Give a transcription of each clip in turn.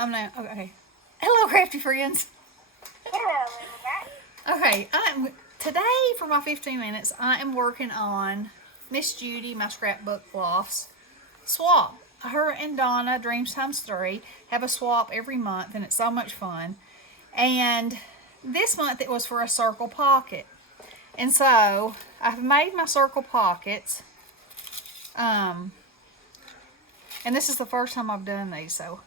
I'm now, okay. Hello, crafty friends. Hello, everybody. Okay, today for my 15 minutes, I am working on Miss Judy, my Scrapbook Loft's swap. Her and Donna, Dreams Times 3, have a swap every month, and it's so much fun. And this month it was for a circle pocket. And so I've made my circle pockets. And this is the first time I've done these, so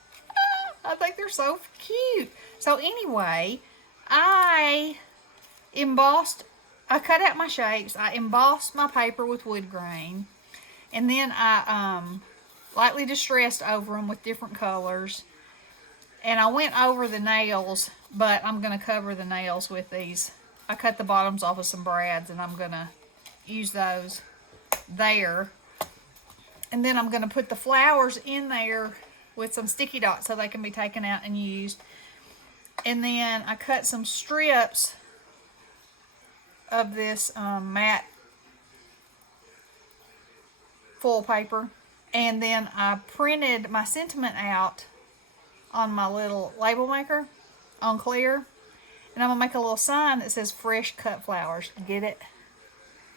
I think they're so cute. So anyway, I cut out my shapes, I embossed my paper with wood grain, and then I lightly distressed over them with different colors. And I went over the nails, but I'm going to cover the nails with these. I cut the bottoms off of some brads, and I'm going to use those there. And then I'm going to put the flowers in there with some sticky dots so they can be taken out and used. And then I cut some strips of this matte foil paper. And then I printed my sentiment out on my little label maker on clear. And I'm going to make a little sign that says fresh cut flowers. Get it?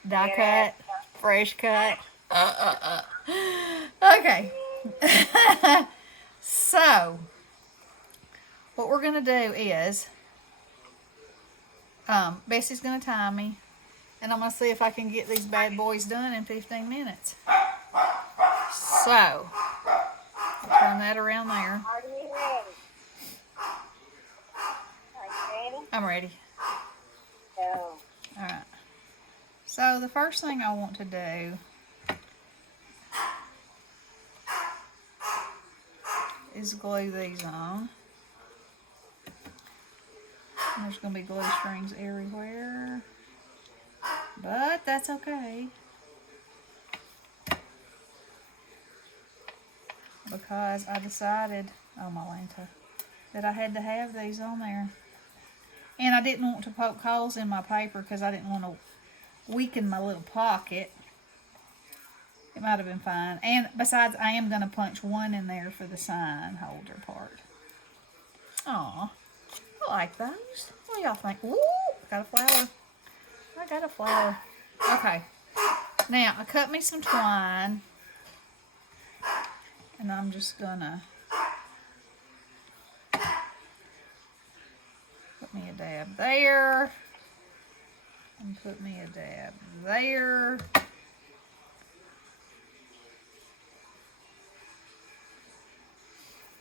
Die cut. Fresh cut. Okay. So, what we're going to do is, Bessie's going to time me, and I'm going to see if I can get these bad boys done in 15 minutes. So, I'll turn that around there. Are you ready? Are you ready? I'm ready. Go. Alright. So, the first thing I want to do is glue these on. There's going to be glue strings everywhere, but that's okay, because I decided, oh my Lanta, that I had to have these on there. And I didn't want to poke holes in my paper because I didn't want to weaken my little pocket. It might have been fine. And besides, I am going to punch one in there for the sign holder part. Aw, I like those. What do y'all think? Ooh, got a flower. I got a flower. Okay. Now, I cut me some twine. And I'm just going to put me a dab there. And put me a dab there.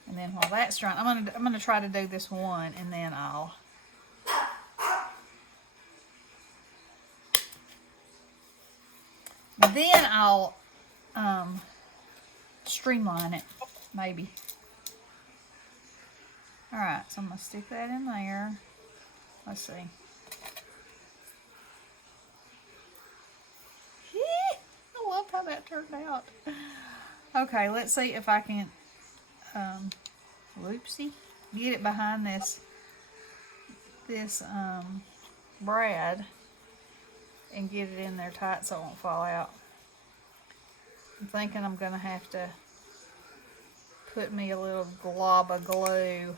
And then while that's drying, I'm gonna try to do this one, and then I'll streamline it, maybe. All right, so I'm gonna stick that in there. Let's see. I love how that turned out. Okay, let's see if I can. Whoopsie, get it behind this brad and get it in there tight so it won't fall out. I'm thinking I'm gonna have to put me a little glob of glue.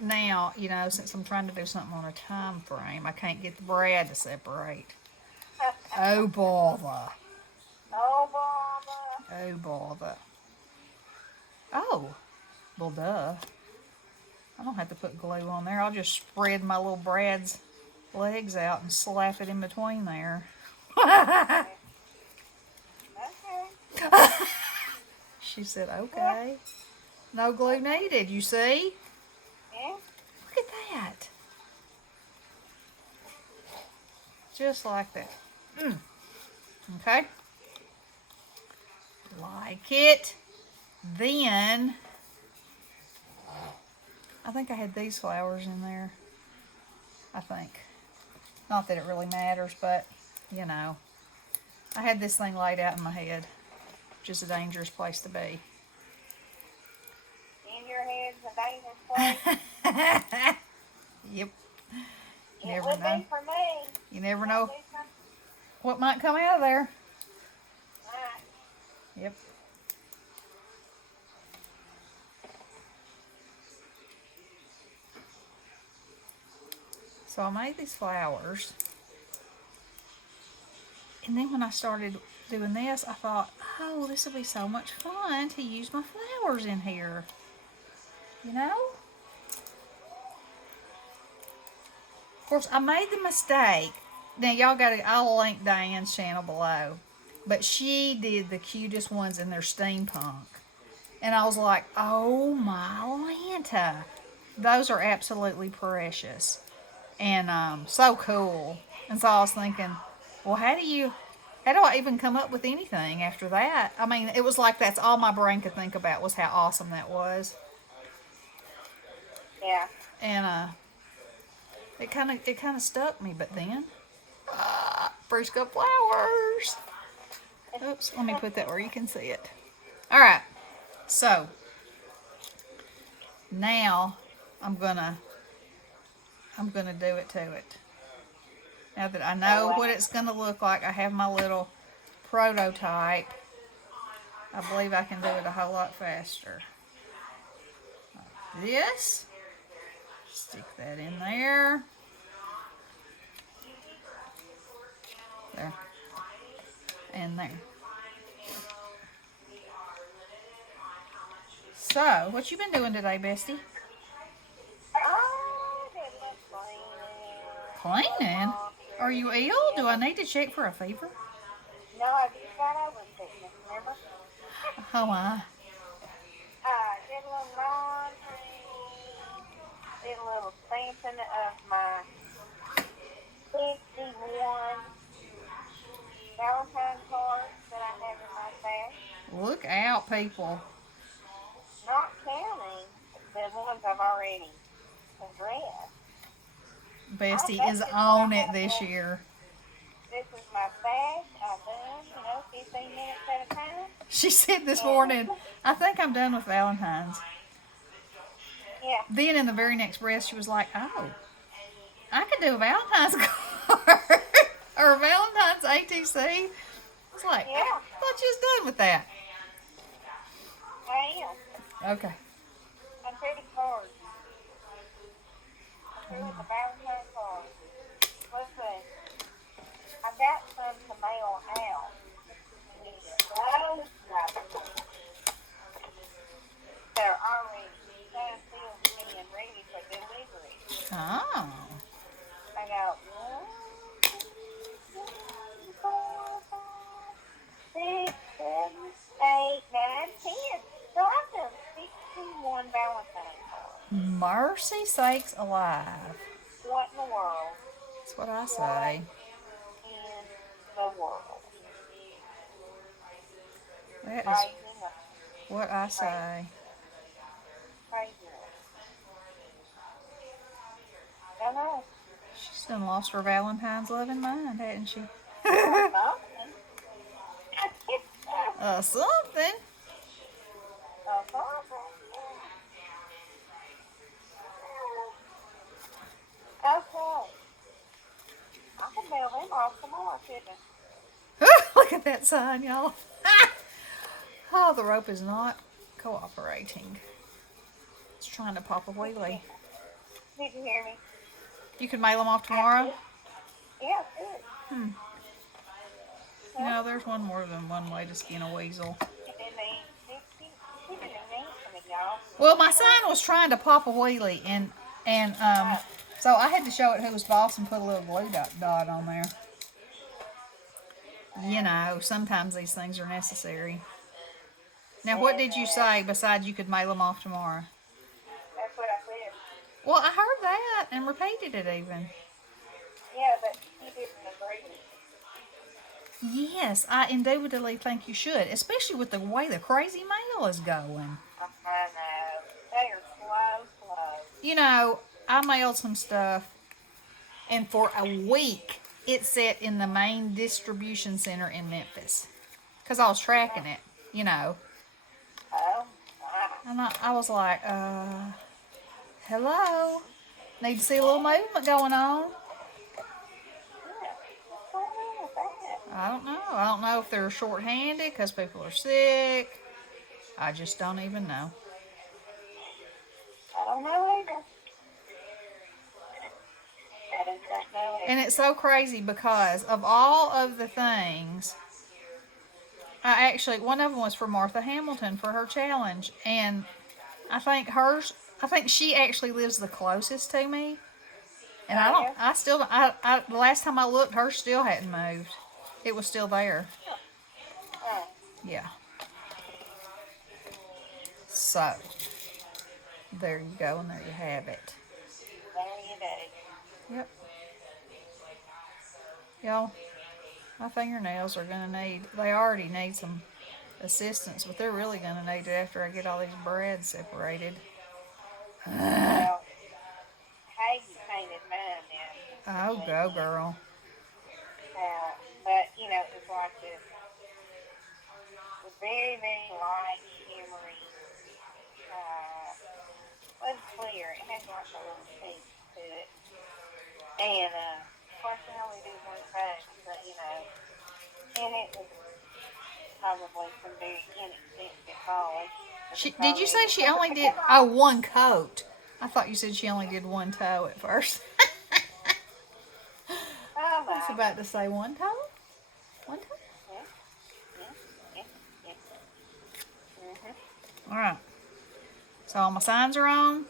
Now, you know, since I'm trying to do something on a time frame, I can't get the brad to separate. Oh bother. Oh, bother. Oh bother. Oh, well duh. I don't have to put glue on there. I'll just spread my little brad's legs out and slap it in between there. Okay. She said, okay. No glue needed, you see? Yeah. Look at that. Just like that. Okay. Like it. Then, I think I had these flowers in there. I think. Not that it really matters, but, you know. I had this thing laid out in my head, which is a dangerous place to be. In your head's a dangerous place. Yep. It Never would know. be for me. You never know what might come out of there. Right. Yep. So I made these flowers. And then when I started doing this, I thought, oh, this will be so much fun to use my flowers in here. You know? Of course, I made the mistake. Now, y'all I'll link Diane's channel below. But she did the cutest ones in their steampunk. And I was like, oh my Lanta. Those are absolutely precious. And so cool. And so I was thinking, well, how do I even come up with anything after that? I mean, it was like that's all my brain could think about was how awesome that was. Yeah. And it kind of stuck me, but then Bruce got flowers. Oops, let me put that where you can see it. All right, so now I'm gonna do it to it. Now that I know what it's gonna look like, I have my little prototype. I believe I can do it a whole lot faster. Like this. Stick that in there. There. And there. So, what you been doing today, Bestie? Cleaning? Are you ill? Do I need to check for a fever? No, I just got over sickness, remember? Oh, my. Did a little laundry, did a little stamping of my 51 Valentine cards that I have in my stash. Look out, people. Not counting the ones I've already addressed. Bestie is on it this year. This is my stash. I've done, 15 minutes at a time. She said this morning, I think I'm done with Valentine's. Yeah. Then in the very next breath, she was like, oh, I could do a Valentine's card or a Valentine's ATC. It's like, Yeah. I thought you was done with that. I am. Okay. I'm pretty cards. I'm doing the Valentine cards. Let's see. I've got some to mail out. They're already signed, sealed, and ready for delivery. Oh. I got 1, 2, 3, 4, 5, 6, 7, 8, 9, 10. So I've done 61 Valentine cards. Mercy sakes alive. What in the world? That's what I say. In the world. That is Crazy. what I say. Crazy. I know. She's done lost her Valentine's loving mind, hadn't she? Something. Okay. I can mail them off tomorrow, shouldn't I? Look at that sign, y'all. Oh, the rope is not cooperating. It's trying to pop a wheelie. Did you hear me? You can mail them off tomorrow? Yeah, good. You know, there's one more than one way to skin a weasel. Well, my sign was trying to pop a wheelie, and so I had to show it who was boss and put a little glue dot on there. You know, sometimes these things are necessary. Now, what did you say besides you could mail them off tomorrow? That's what I said. Well, I heard that and repeated it even. Yeah, but he didn't agree. Yes, I indubitably think you should, especially with the way the crazy mail is going. I know. They are slow. You know, I mailed some stuff, and for a week, it sat in the main distribution center in Memphis. Because I was tracking it, you know. Oh, And I was like, hello? Need to see a little movement going on. what's going on with that? I don't know. I don't know if they're short-handed because people are sick. I just don't even know. I don't know either. And it's so crazy because of all of the things, one of them was for Martha Hamilton for her challenge. And I think she actually lives the closest to me. And the last time I looked, hers still hadn't moved. It was still there. Yeah. So, there you go, and there you have it. Yep. Y'all, my fingernails are going to they already need some assistance, but they're really going to need it after I get all these brads separated. Well, Heidi painted mine now. Oh, go girl. But, you know, it was like this very, very light, shimmery, was clear. It had like a little pink to it. And, of course, I only do one face, but, you know, and it was probably some very inexpensive polish. Did you say she only did one coat? I thought you said she only did one toe at first. Oh, I was about to say one toe? One toe? Yeah. Alright. So all my signs are on.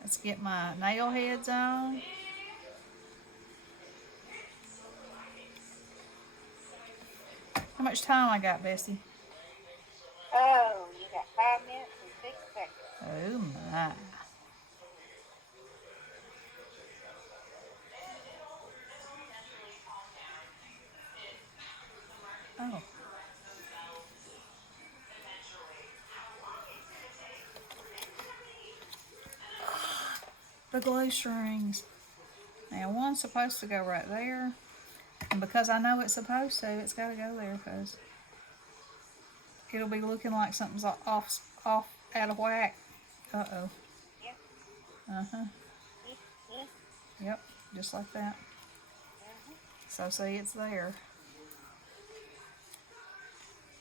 Let's get my nail heads on. How much time I got, Bestie? Oh, you got 5 minutes and 6 seconds. Oh my. Oh. The glue strings. Now one's supposed to go right there. And because I know it's supposed to, it's got to go there because it'll be looking like something's off out of whack. Uh-oh. Yep. Uh-huh. Yep, just like that. So see, it's there.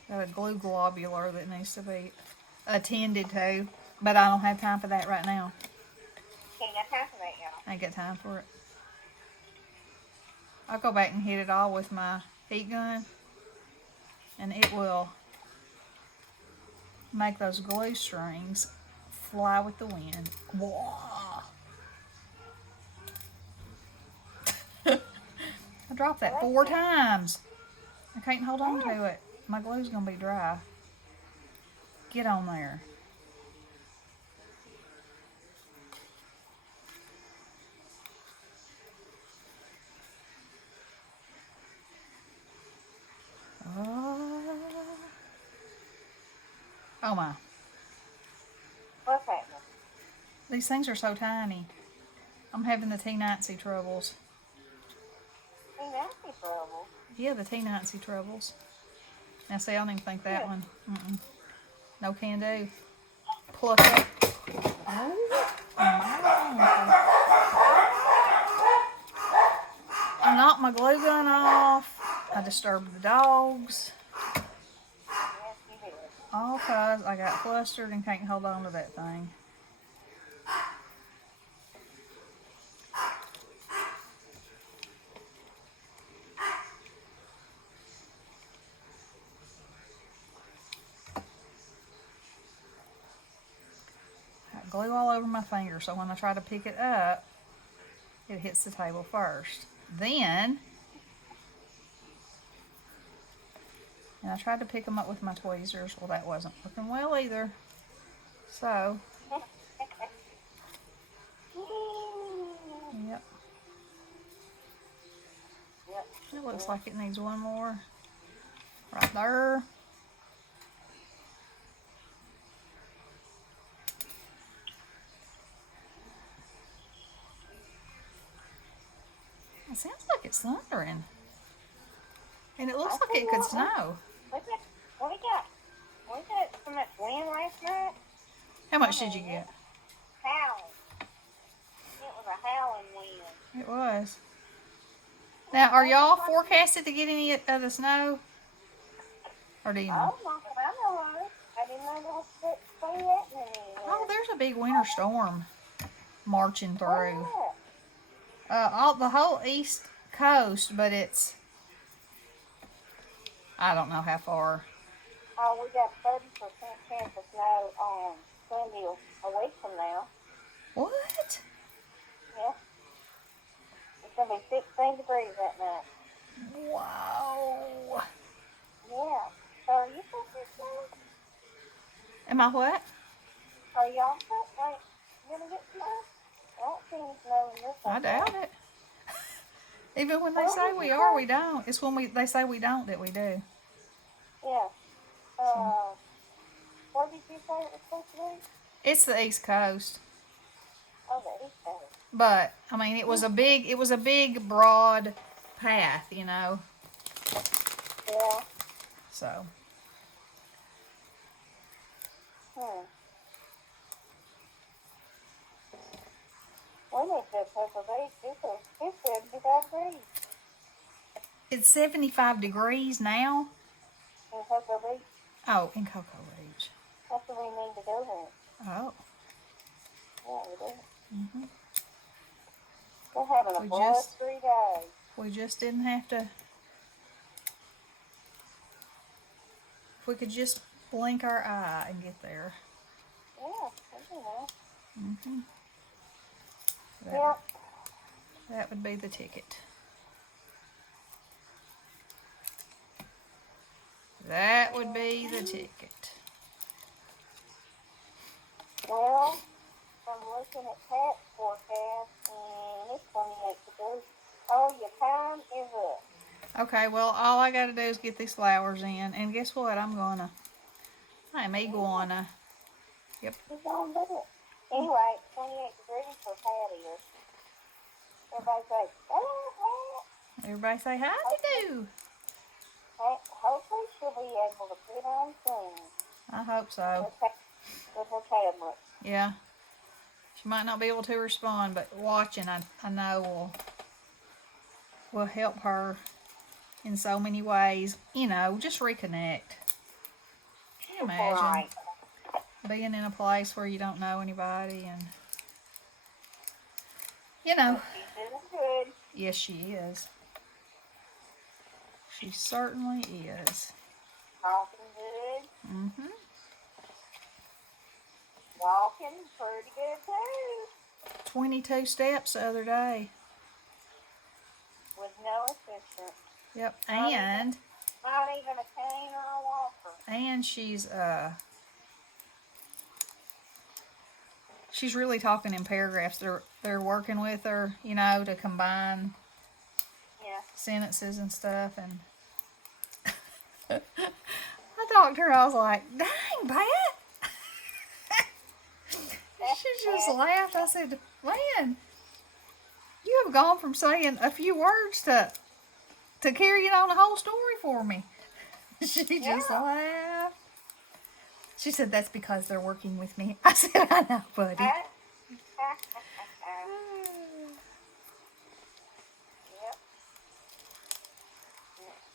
Got a glue globular that needs to be attended to, but I don't have time for that right now. Ain't got time for that, y'all. I ain't got time for it. I'll go back and hit it all with my heat gun, and it will make those glue strings fly with the wind. Whoa. I dropped that 4 times. I can't hold on to it. My glue's gonna be dry. Get on there. Oh my. What's happening? These things are so tiny. I'm having the T-Nancy troubles. T-Nancy trouble? Yeah, the T-Nancy troubles. Now see, I don't even think that one. No can do. Pluck up. Oh my. I knocked my glue gun off. I disturbed the dogs. Yes, you did. All because I got flustered and can't hold on to that thing. Got glue all over my finger, so when I try to pick it up, it hits the table first. Then, and I tried to pick them up with my tweezers. Well, that wasn't working well either. So, yep. It looks like it needs one more. Right there. It sounds like it's thundering. And it looks like it could snow. We got so much wind last night. How much did you get? Howling. It was a howling wind. It was. Now, are y'all forecasted to get any of the snow? Or do you know? Oh, not that I know of. I didn't know there was such thing happening anymore. Oh, there's a big winter storm marching through. the whole East Coast, but it's, I don't know how far. Oh, we got 30% chance of snow on Sunday a week from now. What? Yeah. It's going to be 16 degrees that night. Wow. Yeah. So are you supposed to snow? Am I what? Are y'all like going to get snow? I don't see any snow in this I one. doubt it. Even when they What say did we you are, say? we don't. It's when they say we don't that we do. Yeah. So What did you say it was supposed to be? it's the East Coast. Oh, the East Coast. But I mean, it was a big, broad path, you know. Yeah. So Hmm. We need to take a beach. It's 75 degrees it's 75 degrees now. in Cocoa Beach. Oh, in Cocoa Beach. That's what we need to go there. Oh. Yeah, we do. Mhm. We're having a blessed 3 days. We just didn't have to. If we could just blink our eye and get there. Yeah, you know. Mhm. Yeah. That would be the ticket. That would be the ticket. Well, I'm looking at Pat's forecast, and it's 28 degrees. Oh, your time is up. Okay, well, all I got to do is get these flowers in. And guess what? I am iguana. Yep. You're going to do it. Anyway, 28 degrees for Pat here. Everybody say, oh. Everybody say hi to do. Hopefully she'll be able to put on soon. I hope so. With her tablet. Yeah. She might not be able to respond, but watching, I know will help her in so many ways. You know, just reconnect. Can you imagine Right. being in a place where you don't know anybody and, you know. She's doing good. Yes, she is. She certainly is. Talking good. Mm-hmm. Walking pretty good too. 22 steps the other day. With no assistance. Yep. Not And even a cane or a walker. she's really talking in paragraphs. They're working with her, you know, to combine sentences and stuff. And I talked to her. I was like, "Dang, Pat!" She just laughed. I said, "Man, you have gone from saying a few words to carrying on a whole story for me." She just laughed. She said, "That's because they're working with me." I said, "I know, buddy." Yep.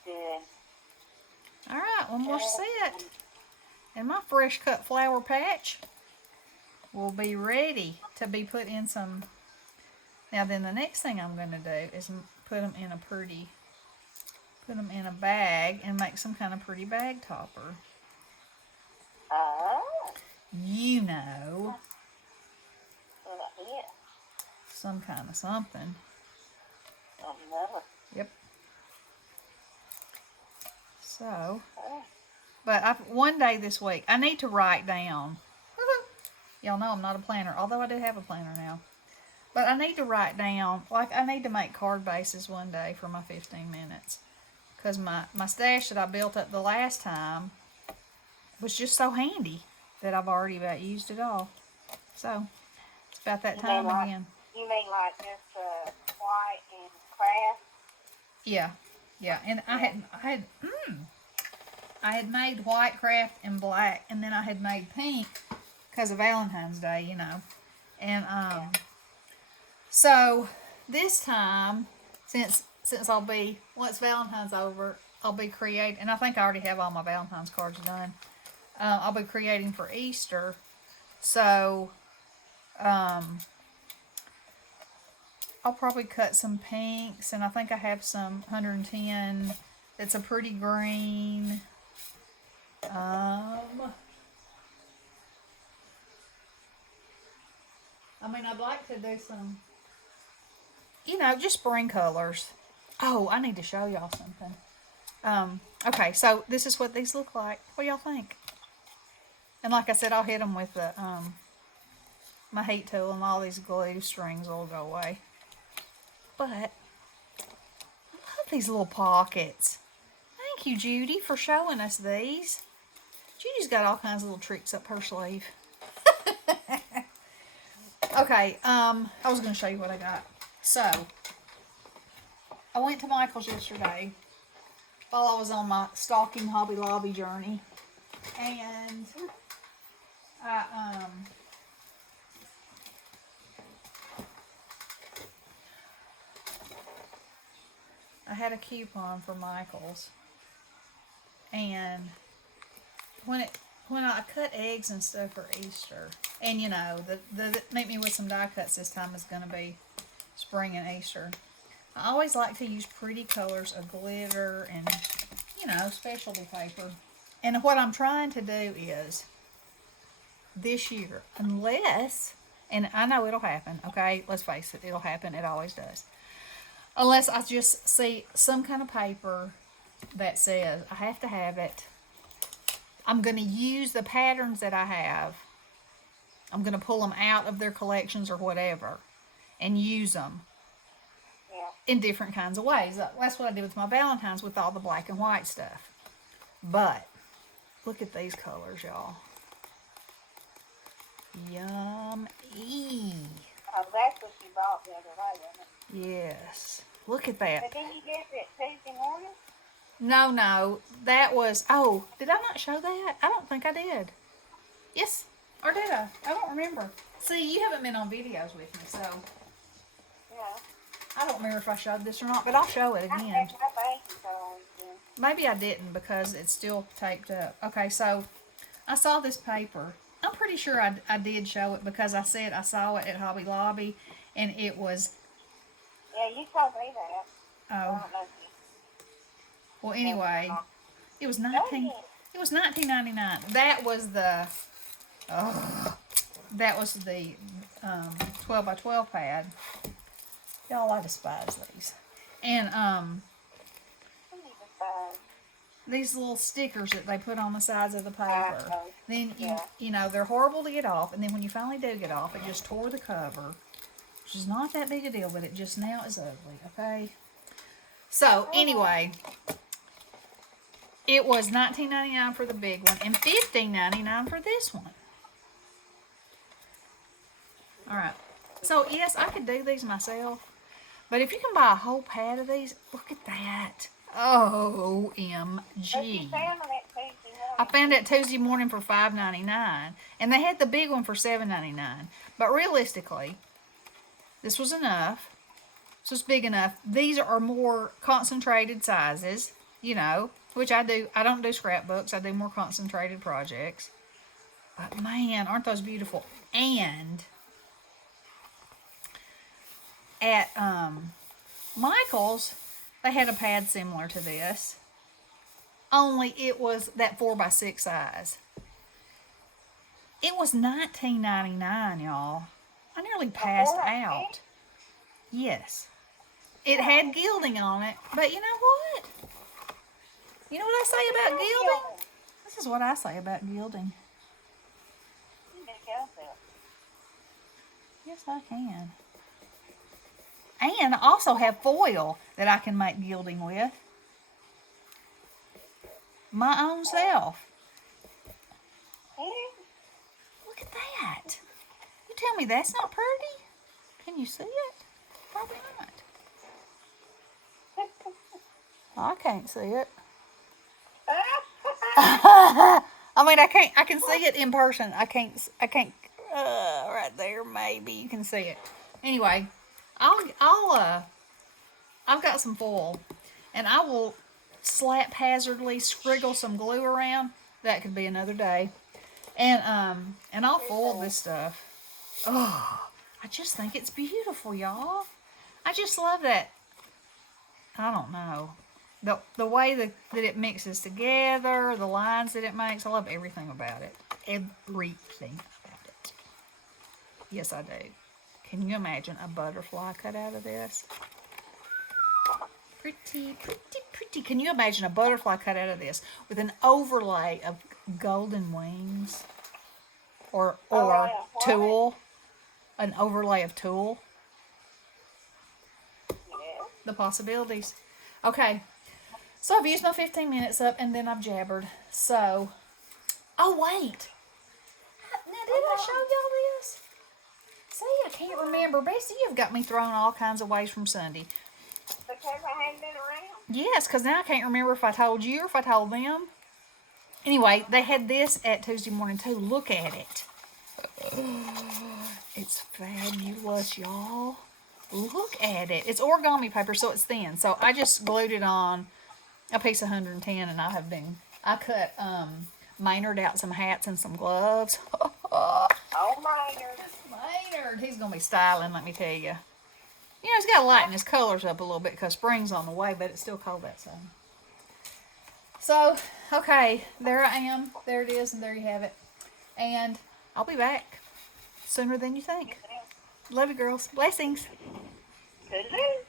Good. All right, one more set. And my fresh cut flower patch will be ready to be put in some. Now then the next thing I'm going to do is put them in a bag and make some kind of pretty bag topper. You know. Yeah. Some kind of something. Yep. So, but one day this week, I need to write down. Y'all know I'm not a planner, although I do have a planner now. But I need to write down, like I need to make card bases one day for my 15 minutes. Because my stash that I built up the last time was just so handy that I've already about used it all. So, it's about that time again. You mean like just white and craft? Yeah. And I had made white craft and black, and then I had made pink because of Valentine's Day, you know. And so this time, since once Valentine's over, I'll be creating, and I think I already have all my Valentine's cards done. I'll be creating for Easter. So, I'll probably cut some pinks, and I think I have some 110. It's a pretty green. I mean, I'd like to do some, just spring colors. Oh, I need to show y'all something. Okay, so this is what these look like. What do y'all think? And like I said, I'll hit them with the my heat tool, and all these glue strings will go away. But I love these little pockets. Thank you, Judy, for showing us these. Judy's got all kinds of little tricks up her sleeve. Okay, I was going to show you what I got. So, I went to Michael's yesterday while I was on my stalking Hobby Lobby journey. And I had a coupon for Michael's. And when I cut eggs and stuff for Easter, and the Meet Me With Some Die Cuts this time is going to be spring and Easter. I always like to use pretty colors of glitter and, specialty paper. And what I'm trying to do is, this year, unless, and I know it'll happen, okay? Let's face it, it'll happen. It always does. Unless I just see some kind of paper that says I have to have it. I'm going to use the patterns that I have. I'm going to pull them out of their collections or whatever and use them in different kinds of ways. That's what I did with my Valentine's with all the black and white stuff. But look at these colors, y'all. Yum-y. Oh, that's what you bought the other day, wasn't it? Yes. Look at that. But didn't you get it Tuesday morning? No. That was... Oh, did I not show that? I don't think I did. Yes. Or did I? I don't remember. See, you haven't been on videos with me, so... Yeah. I don't remember if I showed this or not, but I'll show it again. I think you showed it. Maybe I didn't because it's still taped up. Okay, so I saw this paper. I'm pretty sure I did show it because I said I saw it at Hobby Lobby, and it was... Yeah, you told me that. Oh. Well, anyway, it was $19.99. That was the 12 by 12 pad. Y'all, I despise these. And these little stickers that they put on the sides of the paper. Then they're horrible to get off, and then when you finally do get off, it just tore the cover, which is not that big a deal, but it just now is ugly. Okay. So anyway, it was $19.99 for the big one and $15.99 for this one. All right. So yes, I could do these myself, but if you can buy a whole pad of these, look at that. OMG. I found it Tuesday morning for $5.99, and they had the big one for $7.99. But realistically, this was enough. This was big enough. These are more concentrated sizes, which I do. I don't do scrapbooks. I do more concentrated projects. But man, aren't those beautiful? And at Michael's, they had a pad similar to this, only it was that 4x6 size. It was $19.99, y'all. I nearly passed out. Yes. It had gilding on it, but you know what? You know what I say about gilding? This is what I say about gilding. Yes, I can. And I also have foil that I can make gilding with. My own self. Look at that. You tell me that's not pretty? Can you see it? Probably not. I can't see it. I mean, I can see it in person. I can't, right there, maybe you can see it. Anyway, I've got some foil, and I will haphazardly scriggle some glue around. That could be another day. And I'll foil this stuff. Oh, I just think it's beautiful, y'all. I just love that. I don't know. The way that it mixes together, the lines that it makes. I love everything about it. Everything about it. Yes, I do. Can you imagine a butterfly cut out of this? Pretty, pretty, pretty. Can you imagine a butterfly cut out of this with an overlay of golden wings? Or tulle? An overlay of tulle? Yeah. The possibilities. Okay. So I've used my 15 minutes up and then I've jabbered. So, oh wait. Now did I show y'all this? See, I can't remember. Bestie, you've got me thrown all kinds of ways from Sunday. Because I hadn't been around? Yes, because now I can't remember if I told you or if I told them. Anyway, they had this at Tuesday morning too. Look at it. It's fabulous, y'all. Look at it. It's origami paper, so it's thin. So I just glued it on a piece of 110, and I cut Maynard out some hats and some gloves. Oh, Maynard. Maynard, he's going to be styling, let me tell you. You know, he's got to lighten his colors up a little bit because spring's on the way, but it's still cold outside. So, okay, there I am. There it is, and there you have it. And I'll be back sooner than you think. Love you, girls. Blessings. Toodaloo.